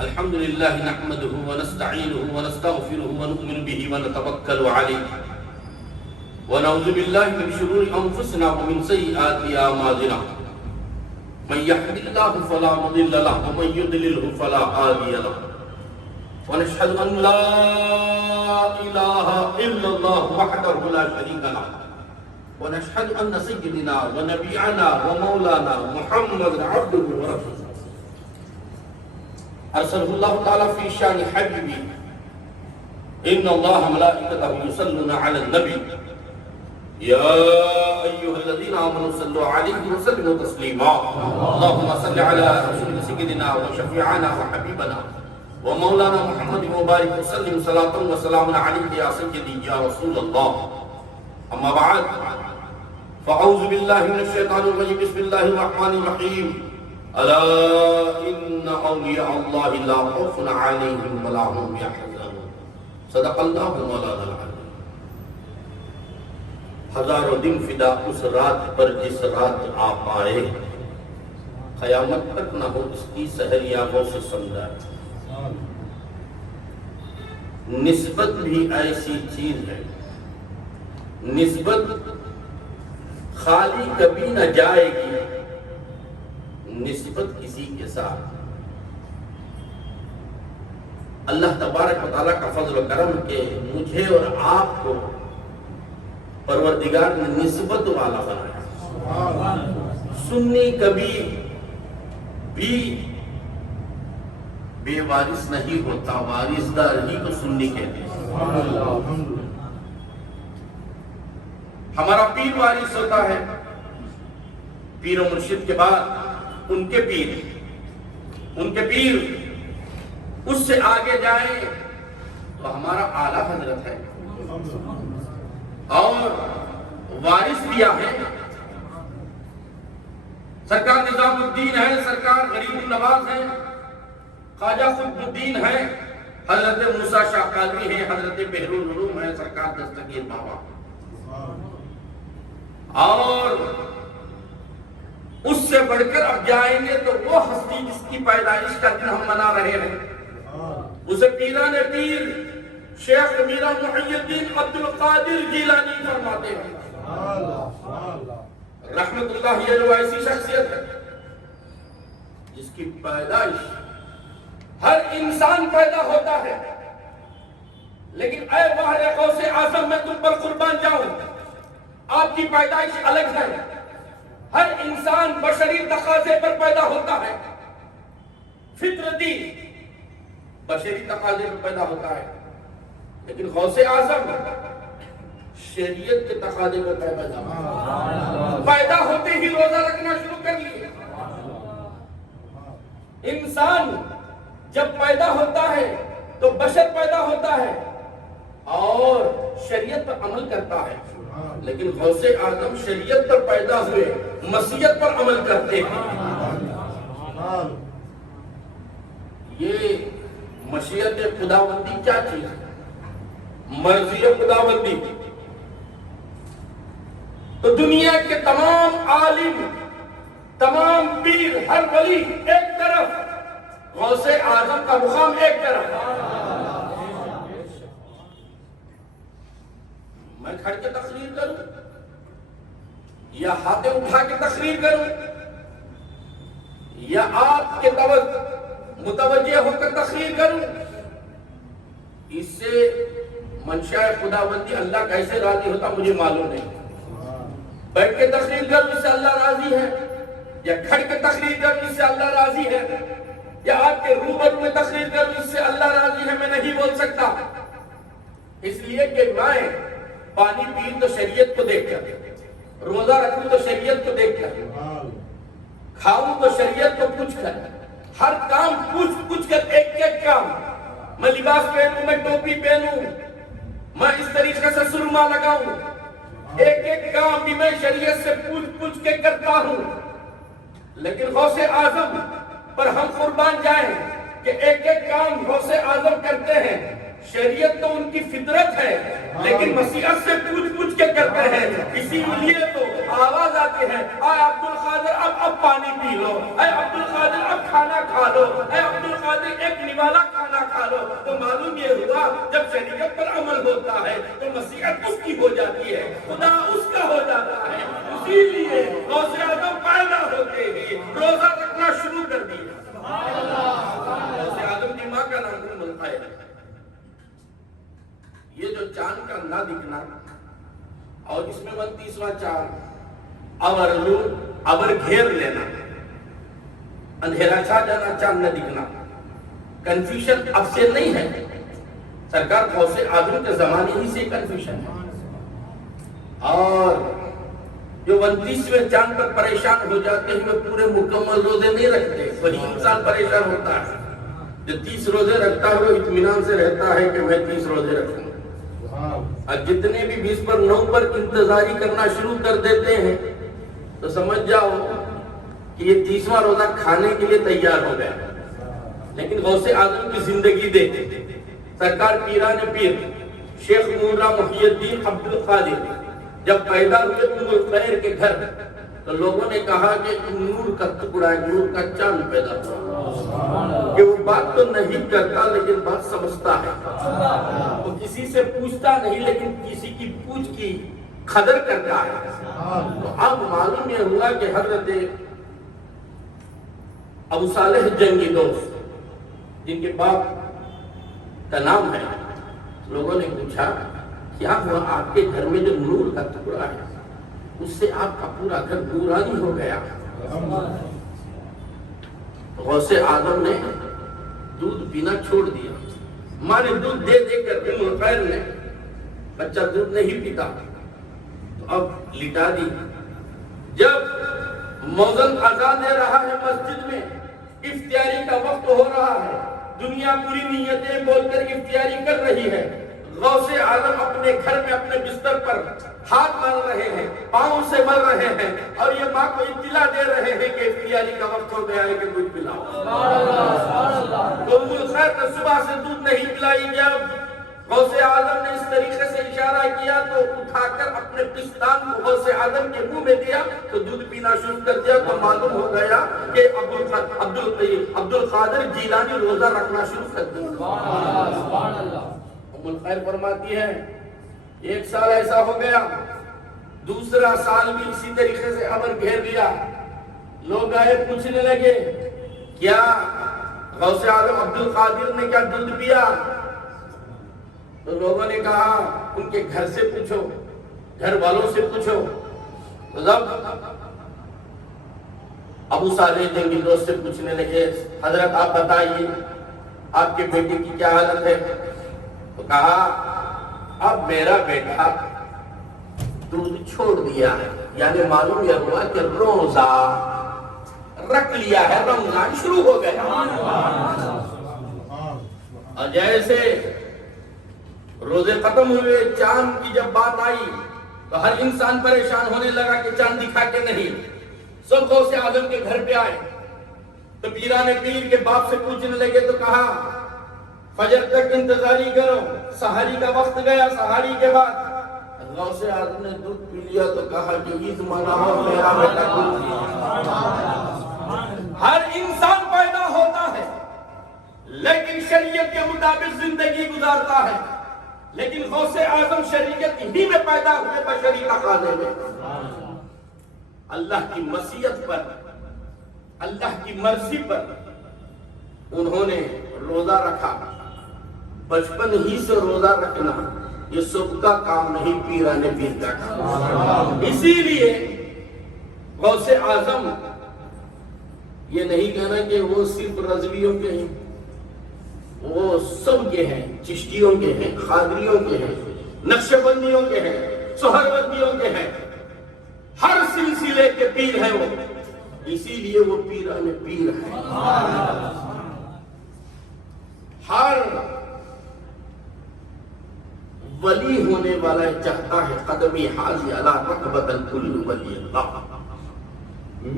الحمد لله نحمده ونستعينه ونستغفره ونؤمن به ونتوكل عليه ونعوذ بالله من شرور أنفسنا ومن سيئات أعمالنا من يهد الله فلا مضل له ومن يضلل فلا هادي له ونشهد أن لا إله إلا الله وحده لا شريك له ونشهد أن سيدنا ونبينا ومولانا محمد عبده ورسوله أرسله الله تعالى في شان حبيبه إن الله ملائكته يصلون على النبي يا أيها الذين آمنوا صلوا عليه وسلموا تسليما اللهم صل على رسول سيدنا وشفيعنا وحبيبنا ومولانا محمد مبارك وسلم صلاة وسلام عليك يا سيدي يا رسول الله أما بعد فأعوذ بالله من الشيطان الرجيم بسم الله الرحمن الرحيم ألا إن أولياء الله لا خوف عليهم ولا هم يحزنون صدق الله مولانا العظيم ہزاروں دن فدا اس رات پر جس رات آپ آئے قیامت تک نہ ہو اس کی سحریابوں سے سمجھا نسبت بھی ایسی چیز ہے نسبت خالی کبھی نہ جائے گی نسبت کسی کے ساتھ اللہ تبارک و تعالیٰ کا فضل و کرم کہ مجھے اور آپ کو پروردگار نے نسبت والا بنایا سنی کبھی بھی بے وارث نہیں ہوتا وارث دار ہی کو سنی کہتے ہیں ہمارا پیر وارث ہوتا ہے پیر و مرشد کے بعد ان کے پیر اس سے آگے جائیں تو ہمارا اعلیٰ حضرت ہے اور وارث دیا ہے سرکار نظام الدین ہے سرکار غریب النواز ہے خواجہ قطب الدین ہے حضرت موسیٰ شاہ قادری ہے حضرت بحرالعلوم ہے سرکار دستگیر بابا اور اس سے بڑھ کر اب جائیں گے تو وہ ہستی جس کی پیدائش کا دن ہم منا رہے ہیں اسے پیران پیر شیخ میرا محی الدین عبد القادر جیلانی فرماتے ہیں رحمت اللہ یہ جو ایسی شخصیت ہے جس کی پیدائش ہر انسان پیدا ہوتا ہے لیکن اے واحد غوث اعظم میں تم پر قربان جاؤں آپ کی پیدائش الگ ہے ہر انسان بشری تقاضے پر پیدا ہوتا ہے فطرتی بشری تقاضے پر پیدا ہوتا ہے لیکن غوث اعظم شریعت کے تقاضے پر پیدا ہوتے ہی روزہ رکھنا شروع کر لیے انسان جب پیدا ہوتا ہے تو بشر پیدا ہوتا ہے اور شریعت پر عمل کرتا ہے لیکن غوث اعظم شریعت پر پیدا ہوئے مسیحیت پر عمل کرتے ہیں یہ مشیت خداوندی کیا چیز ہے مرضی خداوندی تو دنیا کے تمام عالم تمام پیر ہر ولی ایک طرف غوث اعظم کا مقام ایک طرف میں کھڑ کے تقریر کروں یا ہاتھیں اٹھا کے تقریر کروں یا آپ کے متوجہ ہو کر تقریر کروں اس سے منشاء خداوندی اللہ کیسے راضی ہوتا مجھے معلوم نہیں بیٹھ کے تقریر کروں اس سے اللہ راضی ہے یا کھڑ کے تقریر کروں اس سے اللہ راضی ہے یا آپ کے روبرو میں تقریر کروں اس سے اللہ راضی ہے میں نہیں بول سکتا اس لیے کہ میں پانی پیوں تو شریعت کو دیکھ کر روزہ رکھوں تو شریعت کو دیکھ کر کھاؤں تو شریعت کو پوچھ کر ہر کام پوچھ کر ایک ایک کام میں لباس پہنوں میں ٹوپی پہنوں میں اس طریقے سے سرما لگاؤں ایک ایک کام بھی میں شریعت سے پوچھ کے کرتا ہوں لیکن غوث اعظم پر ہم قربان جائیں کہ ایک ایک کام غوث اعظم کرتے ہیں شریعت تو ان کی فطرت ہے لیکن مسیحت سے پوچھ کے کرتے ہیں اسی لیے تو آواز آتی ہے اے عبد القادر اب پانی پی لو اے عبد القادر اب لو، اے عبد القادر ایک نوالا کھانا کھا لو۔ تو معلوم یہ ہوا جب شریعت پر عمل ہوتا ہے تو مسیحت اس کی ہو جاتی ہے، خدا اس کا ہو جاتا ہے۔ اسی لیے غوث اعظم پیدا ہوتے ہی روزہ رکھنا شروع کر دیا۔ غوث اعظم کی ماں کا نام منقیر ہے۔ یہ جو چاند کا نہ دکھنا اور اس میں 29واں چاند ابر گھیر لینا، اندھیرا چھا جانا، چاند نہ دکھنا، کنفیوژن اب سے نہیں ہے، سرکار غوث اعظم کے زمانے ہی سے کنفیوژن ہے۔ اور جو 29ویں چاند پر پریشان ہو جاتے ہیں وہ پورے مکمل روزے نہیں رکھتے، وہی انسان پریشان ہوتا ہے۔ جو 30 روزے رکھتا ہے وہ اطمینان سے رہتا ہے کہ میں 30 روزے رکھوں، اور جتنے بھی 20 پر 9 پر انتظاری کرنا شروع کر دیتے ہیں تو سمجھ جاؤ کہ یہ 30واں روزہ کھانے کے لیے تیار ہو گیا۔ لیکن غوث اعظم کی زندگی دیکھ، سرکار پیران پیر شیخ مولا محی الدین عبد القادر جب پیدا ہوئے ام الخیر کے گھر تو لوگوں نے کہا کہ نور کا ٹکڑا ہے، نور کا چاند پیدا ہوا، کہ وہ بات تو نہیں کرتا لیکن بات سمجھتا ہے، وہ کسی سے پوچھتا نہیں لیکن کسی کی پوچھ کی قدر کرتا ہے۔ تو اب معلوم یہ ہوا کہ حضرت ابو صالح جنگی دوست جن کے باپ کا نام ہے، لوگوں نے پوچھا کیا ہوا آپ کے گھر میں جو نور کا ٹکڑا ہے اس سے آپ کا پورا گھر نورانی ہو گیا۔ غوث اعظم نے دودھ پینا چھوڑ دیا، ماں نے دودھ دے دے کر ام الخیر نے بچہ دودھ نہیں پیتا تو اب لٹا دی۔ جب موذن اذان دے رہا ہے مسجد میں، افطاری کا وقت ہو رہا ہے، دنیا پوری نیتیں بول کر افطاری کر رہی ہے، غوث اعظم اپنے گھر میں اپنے بستر پر ہاتھ مل رہے ہیں، پاؤں سے مل رہے ہیں، اور یہ ماں کو اطلاع دے رہے ہیں کہ افطاری کا وقت ہو گیا ہے کہ دودھ پلاؤ۔ تو ام الخیر نے صبح سے دودھ نہیں پلائی۔ جب غوث اعظم نے اس طریقے سے اشارہ کیا تو اٹھا کر اپنے پستان کو غوث اعظم کے منہ میں دیا تو دودھ پینا شروع کر دیا۔ تو معلوم ہو گیا کہ عبد القادر جیلانی روزہ رکھنا شروع کر دیا۔ ام الخیر فرماتی ہے 1 سال ایسا ہو گیا، دوسرا سال بھی اسی طریقے سے ابر گھیر لیا۔ لوگ آئے پوچھنے لگے کیا غوث اعظم عبد القادر نے کیا دودھ پیا؟ تو لوگوں نے کہا ان کے گھر سے پوچھو، گھر والوں سے پوچھو۔ تو جب ابو صالح جنگی دوست سے پوچھنے لگے حضرت آپ بتائیے آپ کے بیٹے کی کیا حالت ہے؟ تو کہا اب میرا بیٹا دودھ چھوڑ دیا ہے، یعنی معلوم یہ ہوا کہ روزہ رکھ لیا ہے، رمضان شروع ہو گیا۔ اور جیسے روزے ختم ہوئے، چاند کی جب بات آئی تو ہر انسان پریشان ہونے لگا کہ چاند دکھا کے نہیں۔ سب غوث اعظم کے گھر پہ آئے تو پیران پیر کے باپ سے پوچھنے لگے تو کہا فجر تک انتظاری کرو، سحری کا وقت گیا، سحری کے بعد غوث اعظم نے دودھ پی لیا تو کہا کہ عید مناؤ میرا بیٹا دودھ پیا۔ ہر انسان پیدا ہوتا ہے لیکن شریعت کے مطابق زندگی گزارتا ہے، لیکن غوث اعظم شریعت ہی میں پیدا ہوئے بشری تقاضے میں اللہ کی مشیت پر، اللہ کی مرضی پر انہوں نے روزہ رکھا۔ بچپن ہی سے روزہ رکھنا یہ سب کا کام نہیں، پیران پیر کا کام۔ اسی لیے غوث اعظم یہ نہیں کہنا کہ وہ صرف رضویوں کے ہیں، وہ سب کے ہیں، چشتیوں کے ہیں، قادریوں کے ہیں، نقشبندیوں کے ہیں، سہروردیوں کے ہیں، ہر سلسلے کے پیر ہیں وہ، اسی لیے وہ پیران پیر ہیں۔ ہر ولی ہونے والا چاہتا ہے قدمی حاضی علی رقبۃ الکل ولی اللہ،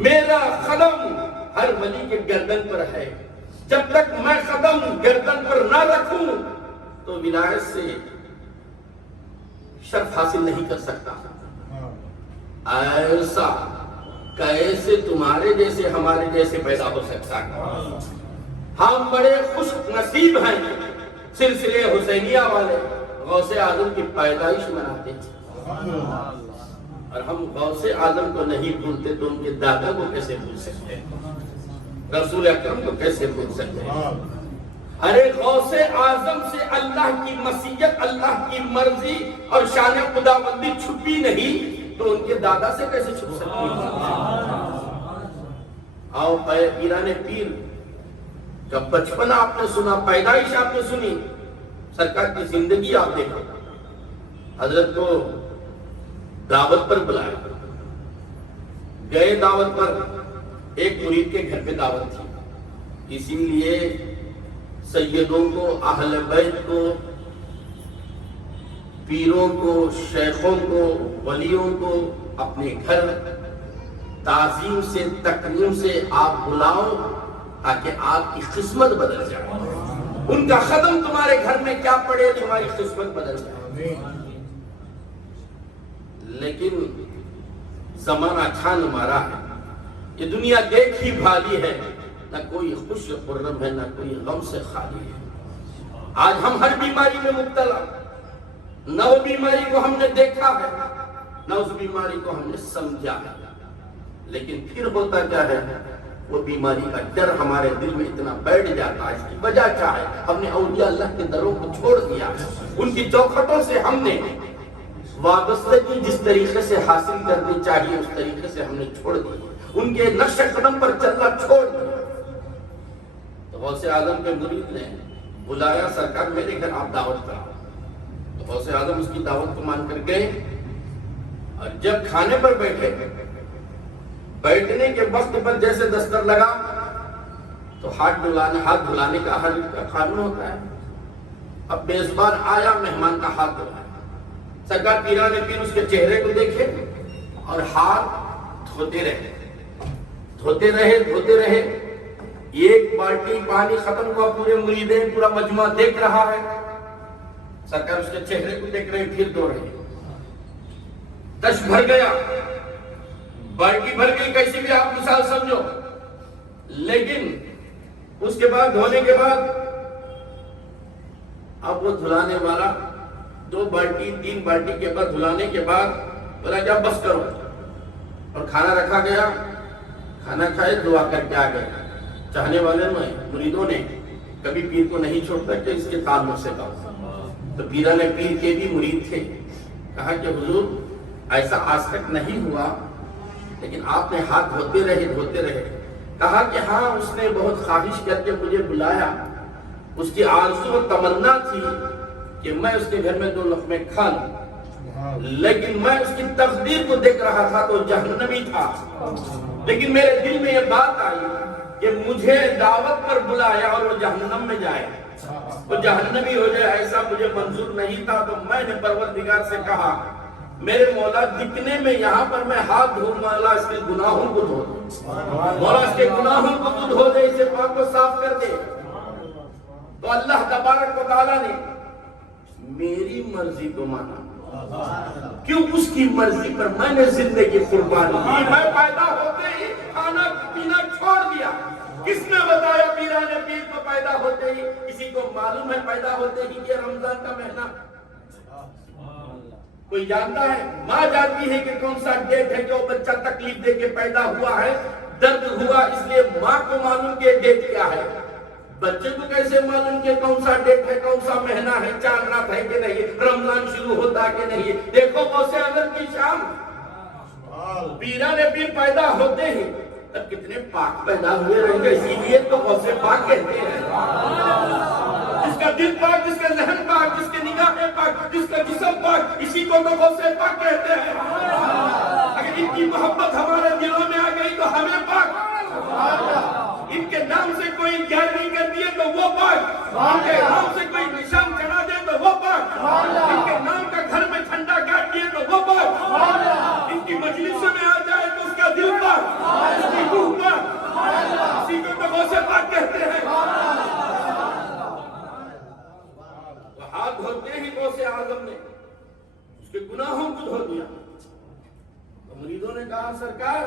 میرا قدم ہر ولی کے گردن پر ہے، جب تک میں قدم گردن پر نہ رکھوں تو ولایت سے شرف حاصل نہیں کر سکتا۔ ایسا کیسے تمہارے جیسے ہمارے جیسے پیدا ہو سکتا ہے؟ ہم بڑے خوش نصیب ہیں سلسلے حسینیہ والے غوث اعظم کی پیدائش مناتے ہیں، اور ہم غوث اعظم کو نہیں بھولتے تو ان کے دادا کو کیسے بھول سکتے ہیں، رسول اکرم کو کیسے بھول سکتے ہیں؟ ارے غوث اعظم سے اللہ کی مشیت، اللہ کی مرضی اور شان خداوندی چھپی نہیں تو ان کے دادا سے کیسے چھپ سکتی ہے؟ آؤ پیران پیر کا بچپن آپ نے سنا، پیدائش آپ نے سنی، سرکار کی زندگی آپ دیکھو، حضرت کو دعوت پر بلایا، گئے دعوت پر، ایک مرید کے گھر پہ دعوت تھی، اسی لیے سیدوں کو، اہل بیت کو، پیروں کو، شیخوں کو، ولیوں کو اپنے گھر تعظیم سے، تکریم سے آپ بلاؤ تاکہ آپ کی قسمت بدل جائے، ان کا قدم تمہارے گھر میں کیا پڑے تمہاری قسمت بدل جائے۔ لیکن زمانہ چھان مارا ہے، یہ دنیا دیکھ ہی بھالی ہے، نہ کوئی خوش خرم ہے، نہ کوئی غم سے خالی ہے۔ آج ہم ہر بیماری میں مبتلا، نہ وہ بیماری کو ہم نے دیکھا ہے، نہ اس بیماری کو ہم نے سمجھا ہے، لیکن پھر ہوتا کیا ہے، وہ بیماری کا ڈر ہمارے دل میں اتنا بیٹھ جاتا ہے۔ اس کی وجہ کیا ہے؟ ہم نے اولیاء اللہ کے دروں کو چھوڑ دیا، ان کی چوکھٹوں سے ہم نے وابستگی جس طریقے سے حاصل کرنی چاہیے اس طریقے سے ہم نے چھوڑ دی، ان کے نقش قدم پر چلنا چھوڑ دیا۔ تو غوث اعظم کے مرید نے بلایا، سرکار میرے گھر آپ دعوت کرا، تو غوث اعظم اس کی دعوت کو مان کر گئے، اور جب کھانے پر بیٹھے، بیٹھنے کے وقت پر جیسے دستر لگا تو ہاتھ دھلانے کا ہر قانون ہوتا ہے، اب میزبان آیا، مہمان کا ہاتھ دھلایا، سرکار پیران پیر اس کے چہرے کو دیکھے اور ہاتھ دھوتے رہے، ایک بالٹی پانی ختم ہوا، پورے مریدیں، پورا مجمع دیکھ رہا ہے، سرکار اس کے چہرے کو دیکھ رہے، پھر دھو رہے، تش بھر گیا، بالٹی بھر گئی، کیسی بھی آپ مثال سمجھو، لیکن اس کے بعد دھونے کے بعد اب وہ دھلانے والا 2 بالٹی 3 بالٹی کے بعد دھلانے کے بعد بولا کیا بس کرو، اور کھانا رکھا گیا، کھانا کھائے، دعا کر کے آ گئے۔ چاہنے والے مریدوں نے کبھی پیر کو نہیں چھوڑتا کہ اس کے تعلق سے کہا، تو پیران پیر کے بھی مرید تھے، کہا کہ حضور ایسا آج تک نہیں ہوا، لیکن آپ نے ہاتھ دھوتے رہے، کہا کہ ہاں اس نے بہت خواہش کر کے مجھے بلایا، اس کی آرزو و تمنا تھی کہ میں اس کے گھر میں 2 لقمے کھا لوں، لیکن میں اس کی تقدیر کو دیکھ رہا تھا تو جہنمی تھا، لیکن میرے دل میں یہ بات آئی کہ مجھے دعوت پر بلایا اور وہ جہنم میں جائے، وہ جہنمی ہو جائے، ایسا مجھے منظور نہیں تھا۔ تو میں نے پروردگار سے کہا میرے مولا دکھنے میں یہاں پر میں ہاتھ دھو، مولا اس کے گناہوں کو دھو دے، مولا اس کے گناہوں کو تو دھو دے، اسے پاک کو صاف کر دے۔ تو اللہ تبارک و تعالیٰ نے میری مرضی کو مانا، کیوں اس کی مرضی پر میں نے زندگی قربان کی، میں پیدا ہوتے ہی کھانا پینا چھوڑ دیا۔ کس نے بتایا پیران پیر کو پیدا ہوتے ہی؟ کسی کو معلوم ہے پیدا ہوتے ہی کہ رمضان کا مہینہ؟ کوئی جانتا ہے؟ ماں جانتی ہے کہ کون سا ڈیٹ ہے جو بچہ تکلیف دے کے پیدا ہوا ہے، درد ہوا، اس لیے ماں کو معلوم کہ ڈیٹ کیا ہے۔ بچے کو کیسے معلوم کہ کون سا ڈیٹ ہے، کون سا مہینہ ہے، چاند رات ہے کہ نہیں، رمضان شروع ہوتا کہ نہیں؟ دیکھو غوث اعظم کی شان، پیران پیر پیدا ہوتے ہی تب کتنے پاک پیدا ہوئے رہیں گے، اسی لیے تو غوث پاک کہتے ہیں۔ جس کا دل پاک، جس کا ذہن پاک، جس کی نگاہیں پاک، جس کا جسم پاک، اسی کو تو غوث پاک کہتے ہیں۔ اگر ان کی محبت ہمارے دلوں میں آ گئی تو ہمیں پاک، ان کے نام سے کوئی گیارہویں کر دیے تو وہ پاک، ان کے نام سے کوئی نشان چڑھا دے تو وہ پاک، ان کے نام کا گھر میں جھنڈا کاٹ دیے تو وہ پاک، ان کی مجلس میں آ جائے تو اس کا دل پاک، اس کی روح پاک، اسی کو تو غوث پاک کہتے ہیں۔ ہاتھ دھوتے ہی غوث اعظم نے اس کے گناہوں کو دھو دیا۔ تو مریدوں نے کہا سرکار